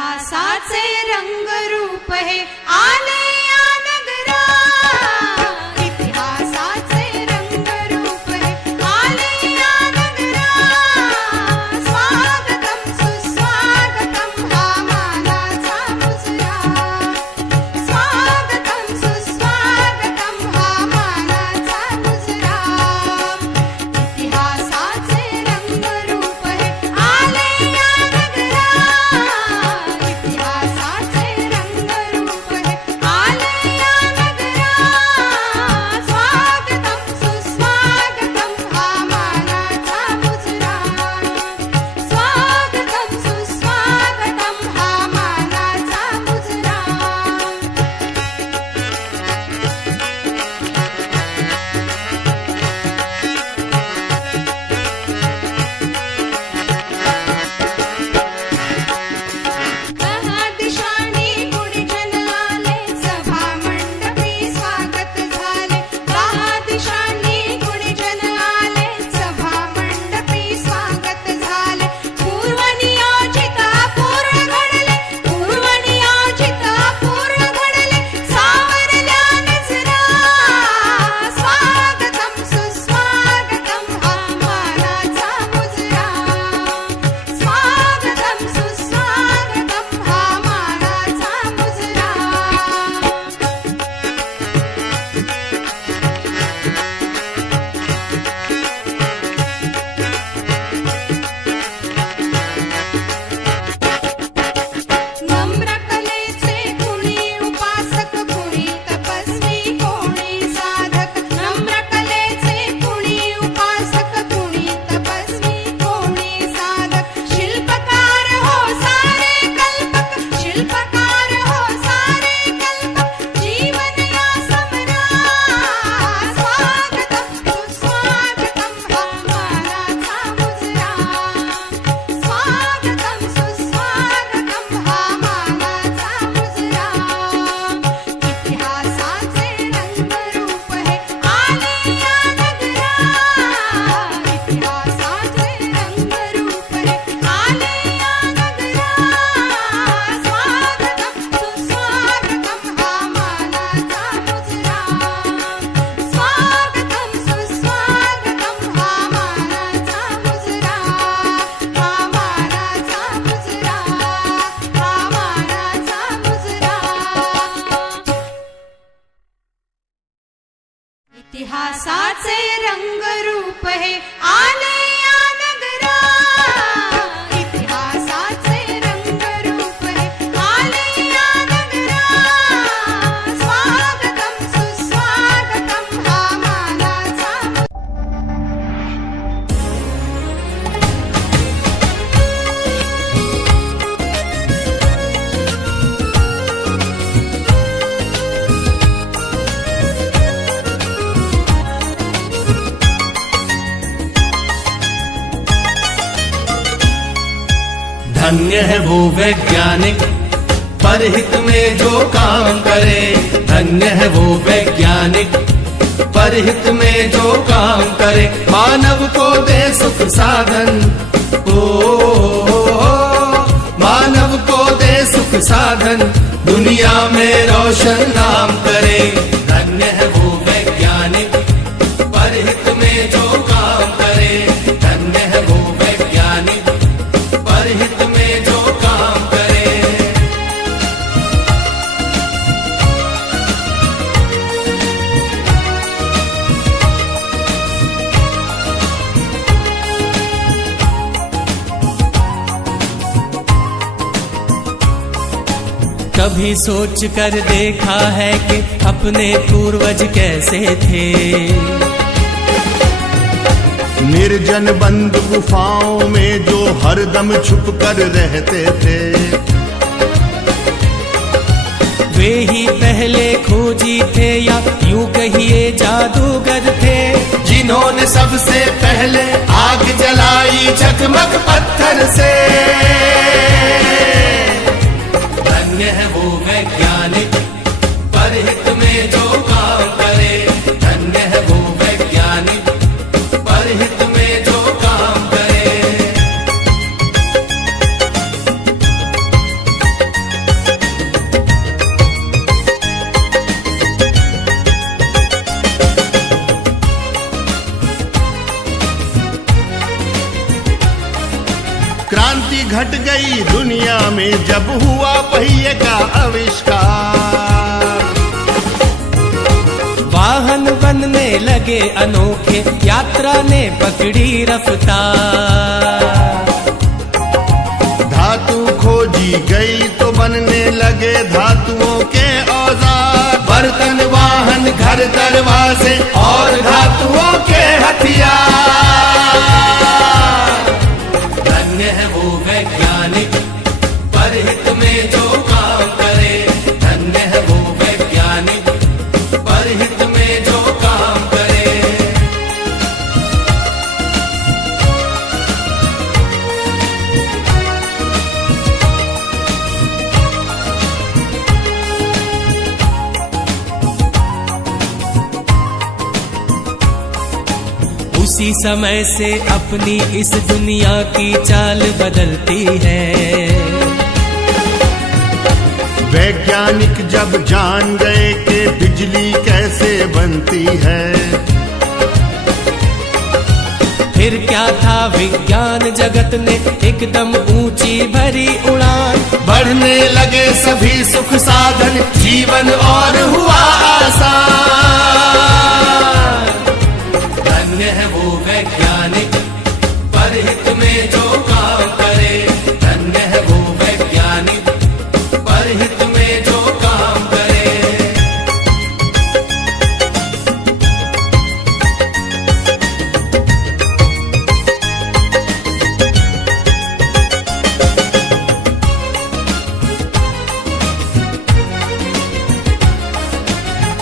इतिहासाचे रंगरूप हे आले या नगरा, इतिहासाचे रंगरूप हे आले या नगरा. स्वागतम सुस्वागतम हा मानाचा मुजरा, स्वागतम सुस्वागतम हा मानाचा मुजरा. इतिहासाचे रंगरूप हे आले या नगरा, इतिहासाचे रंगरूप हे आले या नगरा. स्वागतम सुस्वागतम हा मानाचा मुजरा, स्वागतम सुस्वागतम हा मानाचा मुजरा. दहा दिशांनी गुणीजन आले, सभा मंडपी स्वागत झाले. दहा दिशांनी गुणीजन आले, सभा मंडपी स्वागत झाले. पूर्वनियोजित अपूर्ण घडले, पूर्वनियोजित अपूर्ण घडले. सावरल्या नजरा, स्वागतम सुस्वागतम हा मानाचा मुजरा, स्वागतम सुस्वागतम हा मानाचा मुजरा. नम्र कलेचे कुणी उपासक, कुणी तपस्वी, कोणी साधक. नम्र कलेचे कुणी उपासक, कुणी तपस्वी, कोणी साधक. शिल्पकार हो सारे कल्पक, शिल्पकार हो सारे कल्पक. जीवन या समरा, स्वागतम सुस्वागतम हा मानाचा मुजरा, स्वागतम सुस्वागतम हा मानाचा मुजरा. इतिहासाचे रंगरूप हे आले या नगरा, इतिहासाचे रंगरूप हे आले या नगरा. स्वागतम सुस्वागतम हा मानाचा मुजरा, स्वागतम सुस्वागतम हा मानाचा मुजरा, हा मानाचा मुजरा, हा मानाचा मुजरा. इतिहासाचे रंगरूप हे आले या नगरा, इतिहासाचे रंगरूप हे आले या नगरा. स्वागतम सुस्वागतम हा मानाचा धन्य है वो वैज्ञानिक परहित में जो काम करे, धन्य है वो वैज्ञानिक परहित में जो काम करे. मानव को दे सुख साधन, ओ मानव को दे सुख साधन, दुनिया में रोशन नाम करे. धन्य है वो वैज्ञानिक परहित में जो काम करे, धन्य है वो वैज्ञानिक परहित में जो काम करे. कभी सोच कर देखा है कि अपने पूर्वज कैसे थे. निर्जन बंद गुफाओं में जो हरदम छुप कर रहते थे. वे ही पहले खोजी थे या यूं कहिए जादूगर थे, जिन्होंने सबसे पहले आग जलाई चकमक पत्थर से. धन्य है वो वैज्ञानिक परहित में जो काम करे, धन्य है वो वैज्ञानिक परहित में जो काम करे. गई दुनिया में जब हुआ पहिए का आविष्कार। वाहन बनने लगे अनोखे, यात्रा ने पकड़ी रफ्तार। धातु खोजी गई तो बनने लगे धातुओं के औजार। बर्तन वाहन घर दरवाजे और धातुओं के हथियार। धन्य है वो वैज्ञानिक परहित में जो काम करे। धन्य है वो वैज्ञानिक परहित में जो काम करे। उसी समय से अपनी इस दुनिया की चाल बदलती है। वैज्ञानिक जब जान गए कि बिजली कैसे बनती है। फिर क्या था, विज्ञान जगत ने एकदम ऊंची भरी उड़ान। बढ़ने लगे सभी सुख साधन, जीवन और हुआ आसान। धन्य है वो वैज्ञानिक परहित में जो काम करे। धन्य है वो वैज्ञानिक परहित में जो काम करे।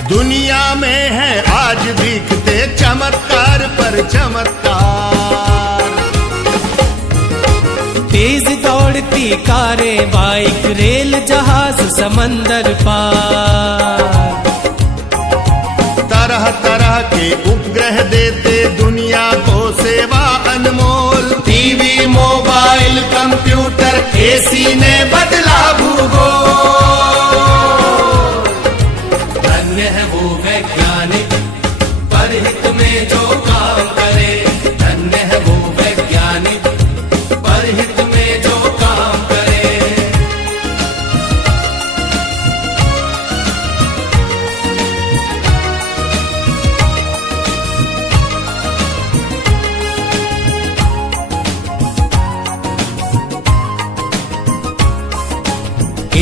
दुनिया में है आज दिखते चमत्कार पर चमत्कार। तेज दौड़ती कारें, बाइक, रेल, जहाज, समंदर पार। तरह तरह के उपग्रह देते दुनिया को सेवा अनमोल। टीवी, मोबाइल, कंप्यूटर, एसी ने बदला भूगोल। धन्य है वो वैज्ञानिक परहित में जो काम करे। धन्य है वो वैज्ञानिक परहित में जो काम करे।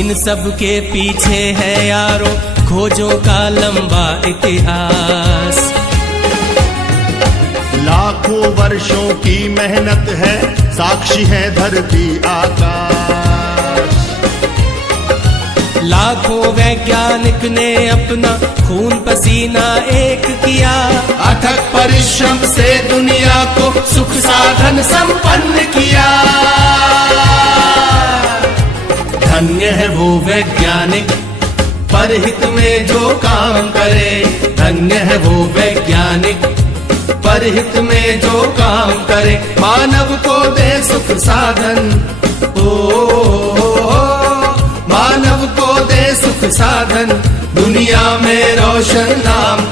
इन सब के पीछे है यारो खोजों का लंबा इतिहास। लाखों वर्षों की मेहनत है, साक्षी है धरती आकाश। लाखों वैज्ञानिक ने अपना खून पसीना एक किया। अथक परिश्रम से दुनिया को सुख साधन संपन्न किया। धन्य है वो वैज्ञानिक परहित में जो काम करे। धन्य है वो वैज्ञानिक परहित में जो काम करे। मानव को दे सुख साधन, मानव को दे सुख साधन, दुनिया में रोशन नाम